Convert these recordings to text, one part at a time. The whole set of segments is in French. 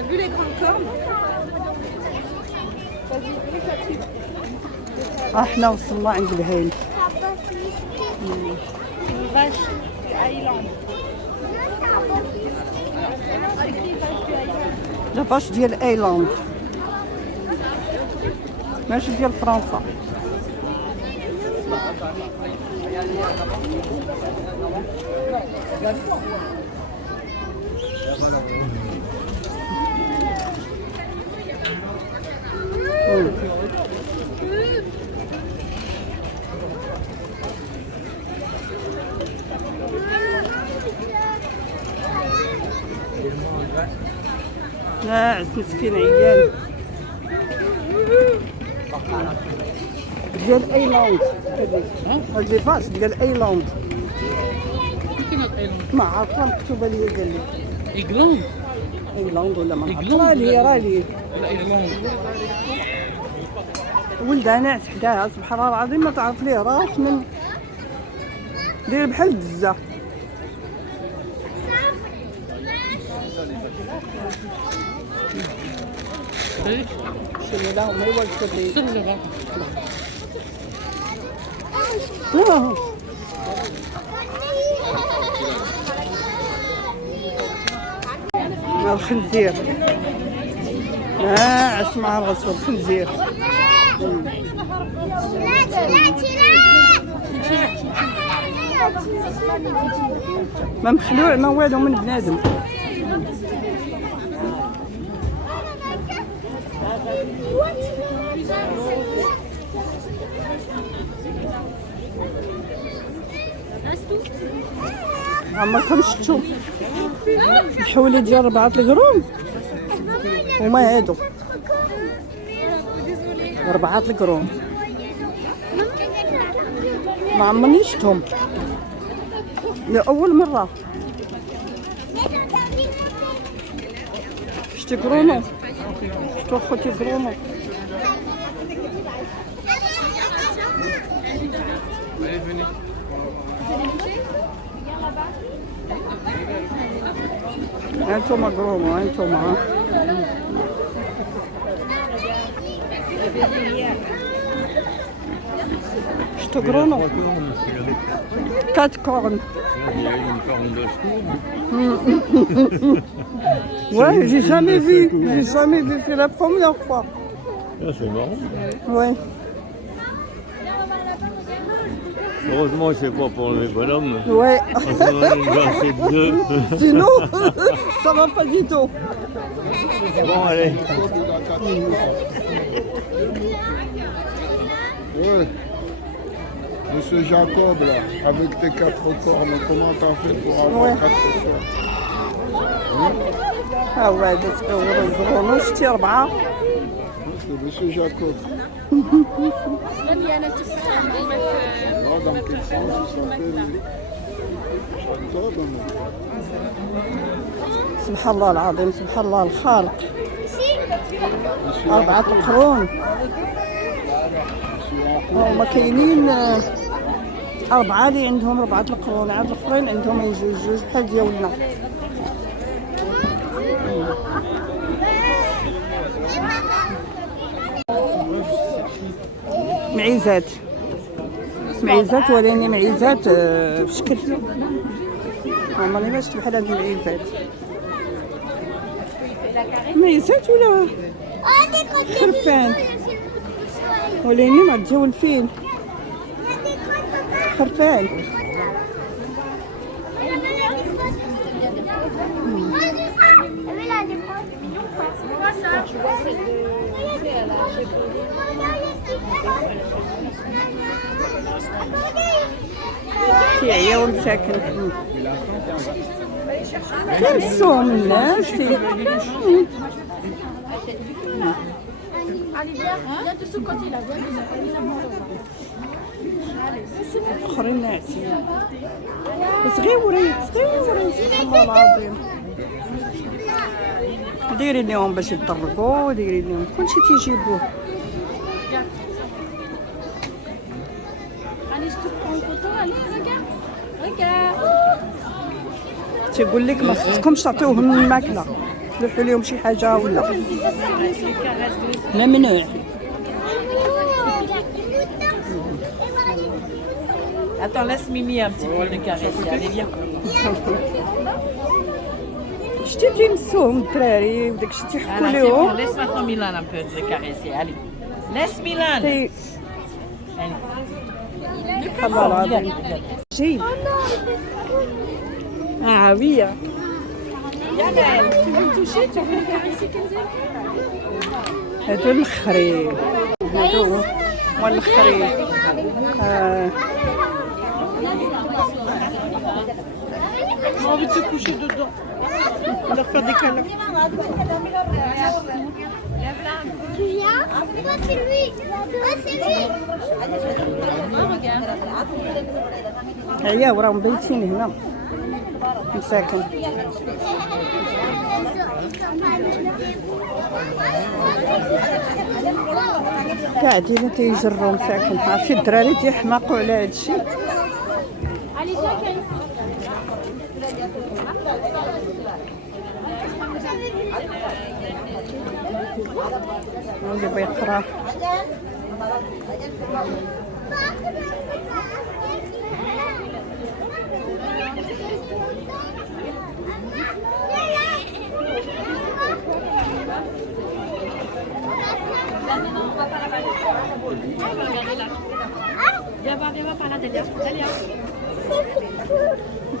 a vu les grandes cornes. احنا وصلنا عند الهيل. Vache du Highland. لا باش ديال ايلاند ماشي ديال فرنسا. ناعس مسكين عيان ديال ايلاند. هذه فاش ديال ايلاند ما عرفتها مكتوبه لي قال لي إيغلاند ايلاند ولا ما إيغلاند رالي ولا إيغلاند. ولدها ناعس حداها سبحان الله العظيم ما تعرف ليه راس من داير بحال الدزه. إيش؟ شنو لا ما يوقف لي سهلة. الخنزير ناعس مع الرسول خنزير. ما مخلوع ما والو من بنادم. عمركم شفتوا الحولي ديال 4 القرون؟ هما هادو 4 القرون ما عمرني شفتهم لأول مرة. شتي قرونو؟ شتو خوتي قرونو؟ هانتوما قرونو هانتوما. شتو قرونو؟ 4 cornes. Il y a une corne de chevaux. Ouais, j'ai jamais vu. C'est la première fois. Ah, c'est marrant. Ouais. Heureusement que c'est pas pour les bonhommes. Ouais. Parce qu'on en a déjà assez de deux. Sinon, ça va pas du tout. Bon, allez. Ouais. Monsieur Jacob, là, avec tes 4 cornes, comment t'as fait pour avoir Ouais. 4 cornes? ها هو هذا تصور القرون شتي 4. C'est Monsieur Jacob. Là, dans quel sens il s'appelle Jacob, non? سبحان الله العظيم سبحان الله الخالق. Monsieur 4 قرون هما كاينين 4 اللي عندهم 4 القرون عاد الاخرين عندهم جوج بحال ديالنا. معيزات ولاني معيزات في شكل عمرني ما شفت بحال هاد المعيزات. معيزات ولا خرفان ولاني ما تجاو الفيل خرفان. يا ولد ساكن كنسوهم الناس. اخرين ناعسين صغيورين سبحان الله العظيم. دايرين لهم باش يطرقوا دايرين لهم كلشي تيجيبوه. تيقول لك ما خصكمش تعطيوهم الماكله تلوحوا لهم شي حاجه ولا ممنوع. Attends, laisse Mimi un petit peu de caresser. Allez, viens. شتي تيمسوهم الدراري وداكشي تيحكوا Voilà, c'est bon. لهم. Laisse maintenant Milan un peu de caresser. Allez. Laisse Milan. تي Allez. الله العظيم جي عاويه. Yamel, tu veux me toucher? Tu veux me caresser, Kenzel? هادو الخريب، هادو هو الخريب. J'ai envie de se coucher dedans. On leur faire des câlins. Tu viens? Toi, c'est lui. Toi, c'est lui. هيا وراهم بيتين هنا مساكن. قاعدين تيجروا مساكن. عرفتي الدراري تيحماقوا على هادشي. اللي بغى يقرا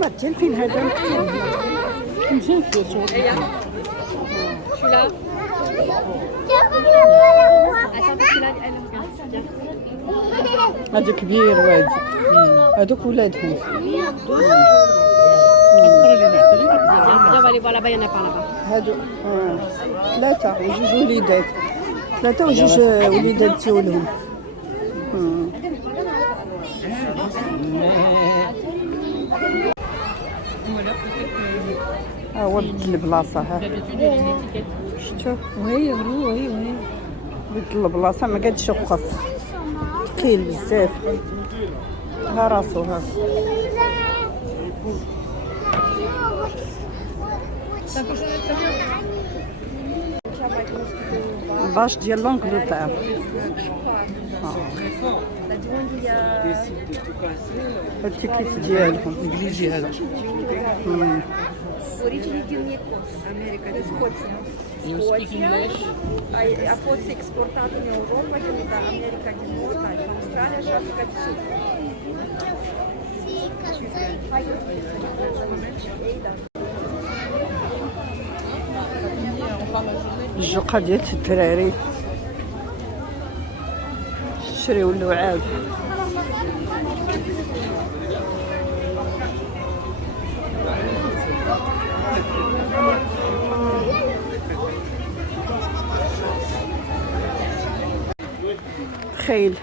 ما تجي فين هذا Comme ça, tu vas sur هذا كبير واد هذوك ولادهم. هادو ثلاثة وجوج وليدات، ثلاثة وجوج وليدات تولهم. هو بدل البلاصة ها شتو وهي بدل البلاصة ما قادش يوقف ثقيل بزاف. ها راسو ها الباش ديال لونجلتير. التيكيت ديالهم الانجليزي هذا. Origine America, de Scoția. Scoția a fost exportat în Europa, din America din Nord, Australia și Africa de Sud. الجوقة ديال الدراري شريو اللعاب. خيل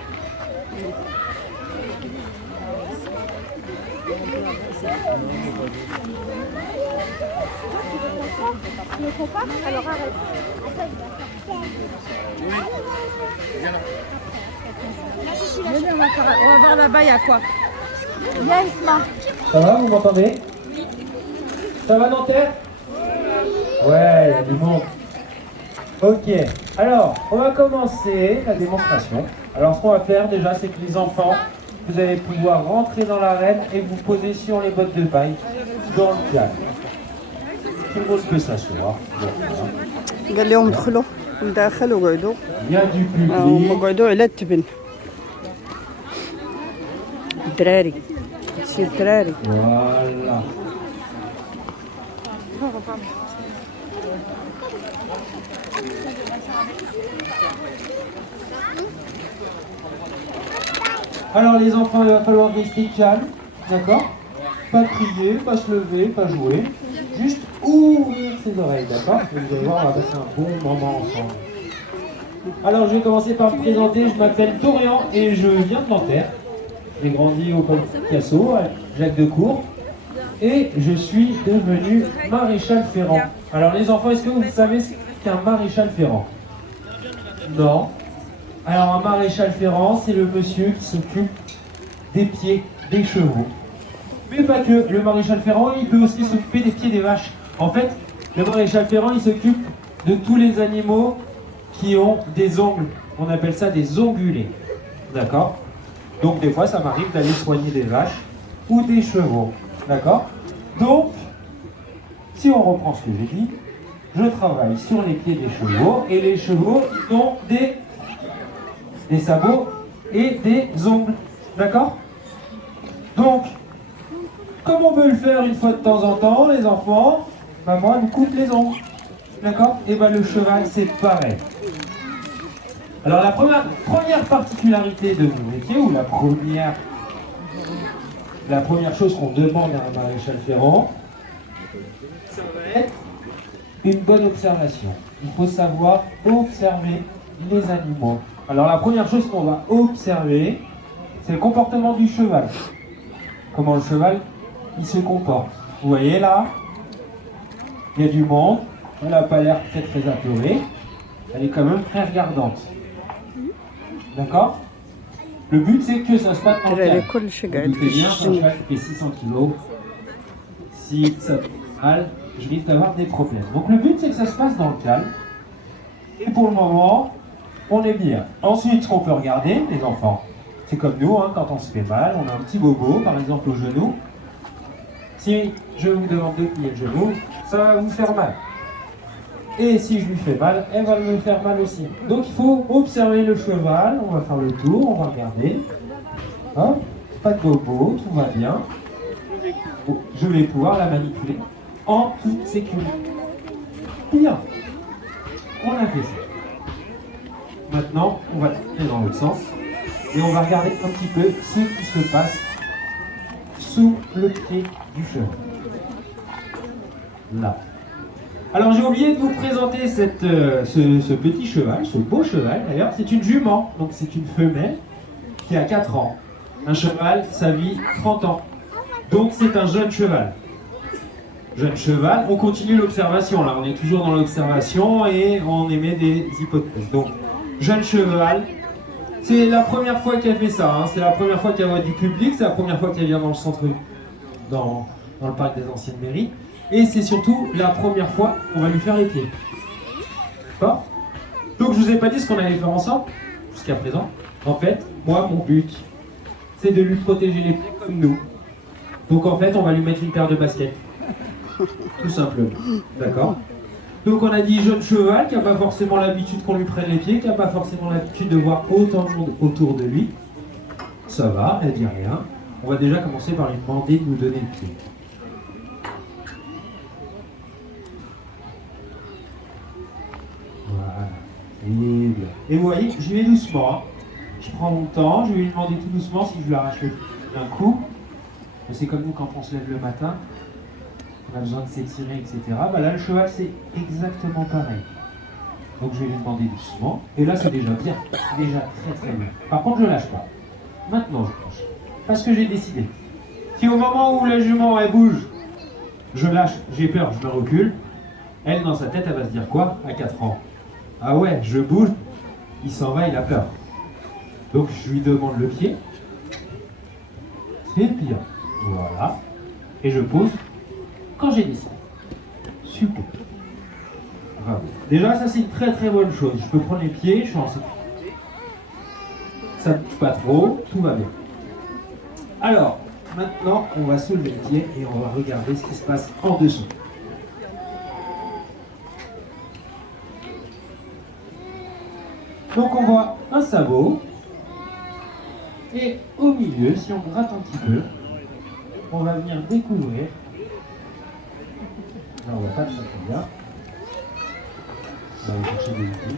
On va voir là-bas, il y a quoi? Ça va, vous m'entendez? Ça va Nanterre? Ouais, il y a du monde. Ok, alors on va commencer la démonstration. Alors ce qu'on va faire déjà, c'est que les enfants, vous allez pouvoir rentrer dans l'arène et vous poser sur les bottes de paille dans le calme. Tout le monde peut s'asseoir. قال لهم دخلوا لداخل وقعدوا. Il y a du هما public. قعدوا على التبن. الدراري هادشي الدراري. Voilà. Alors les enfants, il va falloir rester calme, d'accord? Pas crier, pas se lever, pas jouer. Juste ouvrir ses oreilles, d'accord? Vous allez voir, on va passer un bon moment ensemble. Alors je vais commencer par me présenter, je m'appelle Dorian et je viens de Nanterre. J'ai grandi au Paul Picasso, à Jacques Decour. Et je suis devenu maréchal ferrant. Alors les enfants, est-ce que vous savez ce qu'est un maréchal ferrant? Non. Alors un maréchal ferrant, c'est le monsieur qui s'occupe des pieds des chevaux. Mais pas que, le maréchal ferrant, il peut aussi s'occuper des pieds des vaches. En fait, Le maréchal Ferrand, il s'occupe de tous les animaux qui ont des ongles. On appelle ça des ongulés. D'accord? Donc des fois, ça m'arrive d'aller soigner des vaches ou des chevaux. D'accord? Donc, si on reprend ce que j'ai dit, je travaille sur les pieds des chevaux et les chevaux, ils ont des sabots et des ongles. D'accord? Donc, comme on peut le faire une fois de temps en temps, les enfants, maman nous coupe les ongles. D'accord? Et bien le cheval, c'est pareil. Alors la première particularité de mon métier, ou la première chose qu'on demande à un maréchal Ferrand, ça va être une bonne observation. Il faut savoir observer les animaux. Alors la première chose qu'on va observer, c'est le comportement du cheval. Comment le cheval, il se comporte. Vous voyez là, il y a du monde, elle n'a pas l'air très apeurée, elle est quand même très regardante. D'accord? Le but c'est que ça se passe en calme. Vous doutez bien, c'est un cheval qui fait 600 kg. Si ça fait mal, je risque d'avoir des problèmes. Donc le but c'est que ça se passe dans le calme. Et pour le moment, on est bien. Ensuite, ce qu'on peut regarder, les enfants, c'est comme nous, hein, quand on se fait mal, on a un petit bobo, par exemple au genou. Si je vous demande de plier le genou, ça va vous faire mal. Et si je lui fais mal, elle va me faire mal aussi. Donc il faut observer le cheval, on va faire le tour, on va regarder. Hop, pas de bobo, tout va bien. Je vais pouvoir la manipuler en toute sécurité. Bien, on a fait ça. Maintenant, on va tourner dans l'autre sens et on va regarder un petit peu ce qui se passe sous le pied du cheval. Là. Alors j'ai oublié de vous présenter ce petit cheval, ce beau cheval d'ailleurs, c'est une jument, donc c'est une femelle qui a 4 ans. Un cheval, ça vit 30 ans. Donc c'est un jeune cheval. Jeune cheval, on continue l'observation, là on est toujours dans l'observation et on émet des hypothèses. Donc, jeune cheval, c'est la première fois qu'elle fait ça, hein. C'est la première fois qu'elle voit du public, c'est la première fois qu'elle vient dans le centre, dans le parc des anciennes mairies. Et c'est surtout la première fois qu'on va lui faire les pieds. D'accord? Donc je vous ai pas dit ce qu'on allait faire ensemble, jusqu'à présent. En fait, moi mon but, c'est de lui protéger les pieds comme nous. Donc en fait, on va lui mettre une paire de baskets. Tout simplement. D'accord? Donc on a dit jeune cheval qui n'a pas forcément l'habitude qu'on lui prenne les pieds, qui n'a pas forcément l'habitude de voir autant de monde autour de lui. Ça va, elle dit rien. On va déjà commencer par lui demander de nous donner le pied. Voilà. Et vous voyez, j'y vais doucement. Hein. Je prends mon temps, je vais lui demander tout doucement si je lui arrache le pied d'un coup. C'est comme nous quand on se lève le matin. On a besoin de s'étirer, etc. Bah là, le cheval, c'est exactement pareil. Donc, je vais lui demander doucement. Et là, c'est déjà bien. C'est déjà très bien. Par contre, je ne lâche pas. Maintenant, je lâche. Parce que j'ai décidé. Si au moment où la jument, elle bouge, je lâche, j'ai peur, je me recule, elle, dans sa tête, elle va se dire quoi à 4 ans? Ah ouais, je bouge, il s'en va, il a peur. Donc, je lui demande le pied. C'est bien. Voilà. Et je pose quand j'ai décidé. Super. Bravo. Déjà, ça c'est une très bonne chose. Je peux prendre les pieds, je suis en sécurité. Ça ne bouge pas trop, tout va bien. Alors, maintenant, on va soulever le pied et on va regarder ce qui se passe en dessous. Donc on voit un sabot. Et au milieu, si on gratte un petit peu, on va venir découvrir. Là, on va pas très bien. On va aller chercher des outils.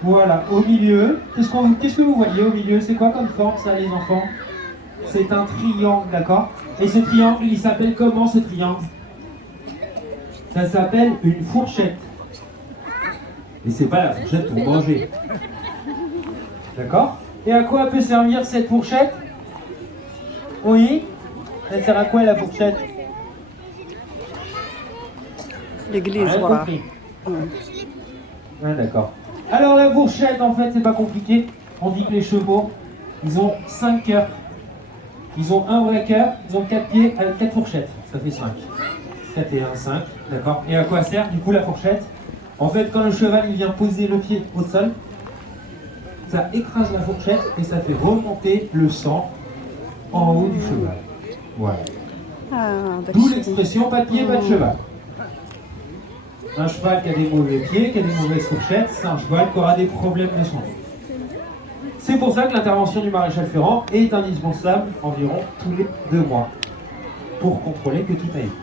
Voilà, au milieu, qu'est-ce que vous voyez au milieu? C'est quoi comme forme ça, les enfants? C'est un triangle, d'accord? Et ce triangle, il s'appelle comment ce triangle? Ça s'appelle une fourchette. Et c'est pas la fourchette pour manger. D'accord? Et à quoi peut servir cette fourchette? Oui. Elle sert à quoi la fourchette? l'église Rien وراه. compris. Ah, d'accord. Alors la fourchette, en fait, c'est pas compliqué. On dit que les chevaux, ils ont 5 cœurs. Ils ont un vrai cœur, ils ont 4 pieds avec 4 fourchettes. Ça fait 5. 4 et 1, 5. D'accord. Et à quoi sert du coup la fourchette? En fait, quand le cheval il vient poser le pied au sol, ça écrase la fourchette et ça fait remonter le sang en haut du cheval. Voilà. Ah, D'où داكشي. l'expression pas de pied, pas de cheval. Un cheval qui a des mauvais pieds, qui a des mauvaises fourchettes, c'est un cheval qui aura des problèmes de santé. C'est pour ça que l'intervention du maréchal Ferrand est indispensable environ tous les 2 mois pour contrôler que tout aille.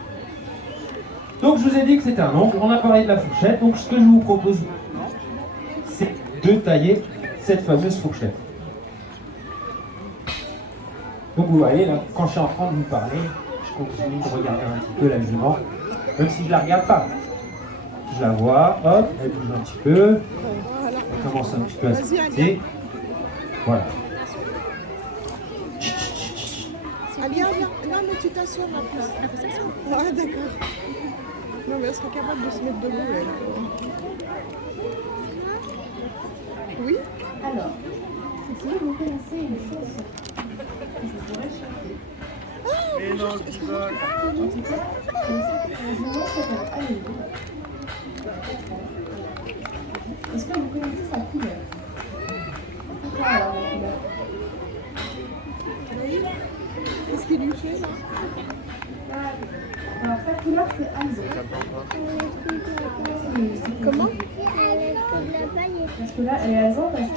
Donc je vous ai dit que c'était un ongle, on a parlé de la fourchette, donc ce que je vous propose, c'est de tailler cette fameuse fourchette. Donc vous voyez, là, quand je suis en train de vous parler, je continue de regarder un petit peu la jument, même si je ne la regarde pas. Je la vois, hop, elle bouge un petit peu, elle commence un petit peu à se fixer. Voilà. Alia, viens. Non, mais tu t'assois maintenant. Ah, d'accord. Non, mais elle serait capable de se mettre debout, elle. Oui. Alors, si vous connaissez une chose que je pourrais chanter. Mais non, tu veux. En tout cas, je vous montre cette année. Est-ce que vous connaissez sa couleur? C'est quoi alors la couleur? Oui. Qu'est-ce qu'il lui fait, là? Alors, sa couleur, c'est Alzo. Comment? Parce que là, elle est Alzo parce que